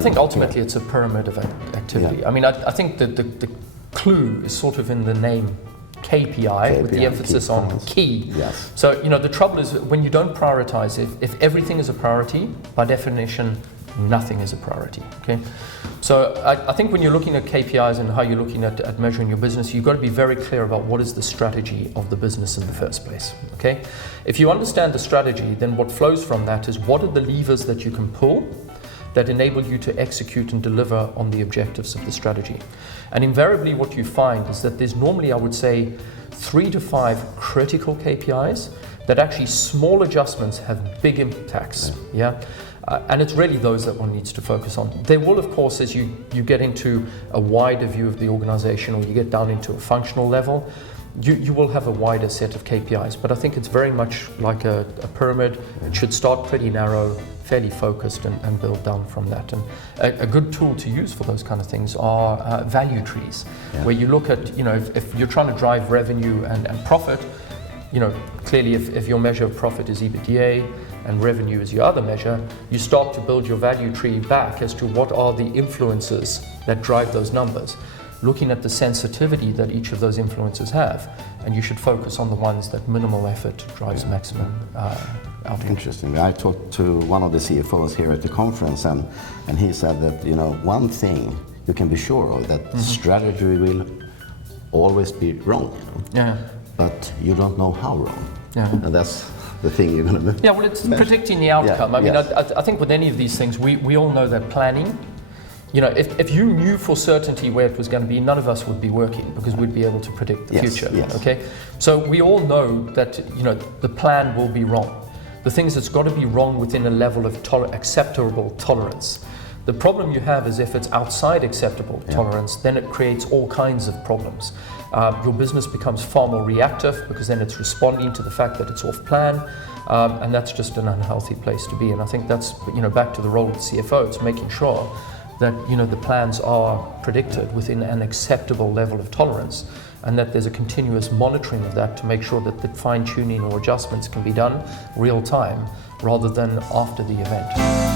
think ultimately it's a pyramid of activity. Yeah. I mean, I think that the clue is sort of in the name KPI with the emphasis on key. Yes. So, the trouble is when you don't prioritize, if everything is a priority, by definition, nothing is a priority, okay? So I think when you're looking at KPIs and how you're looking at measuring your business, you've got to be very clear about what is the strategy of the business in the first place, okay? If you understand the strategy, then what flows from that is what are the levers that you can pull that enable you to execute and deliver on the objectives of the strategy. And invariably what you find is that there's normally, I would say, 3 to 5 critical KPIs that actually small adjustments have big impacts, yeah? And it's really those that one needs to focus on. There will, of course, as you get into a wider view of the organization or you get down into a functional level, you will have a wider set of KPIs. But I think it's very much like a pyramid. It should start pretty narrow, fairly focused, and build down from that. And a good tool to use for those kind of things are value trees, where you look at, if you're trying to drive revenue and profit, clearly if your measure of profit is EBITDA and revenue is your other measure, you start to build your value tree back as to what are the influences that drive those numbers, looking at the sensitivity that each of those influences have, and you should focus on the ones that minimal effort drives maximum outcome. Interesting. I talked to one of the CFOs here at the conference, and he said that one thing you can be sure of, that strategy will always be wrong, Yeah. but you don't know how wrong. Yeah. And that's the thing you're going to. Yeah, well, it's predicting the outcome. I mean, I think with any of these things, we all know that planning. If you knew for certainty where it was going to be, none of us would be working because we'd be able to predict the future. Yes. Okay, so we all know that the plan will be wrong. The thing is, it's got to be wrong within a level of acceptable tolerance. The problem you have is if it's outside acceptable tolerance, then it creates all kinds of problems. Your business becomes far more reactive because then it's responding to the fact that it's off plan, and that's just an unhealthy place to be. And I think that's back to the role of the CFO. It's making sure that the plans are predicted within an acceptable level of tolerance, and that there's a continuous monitoring of that to make sure that the fine-tuning or adjustments can be done real time rather than after the event.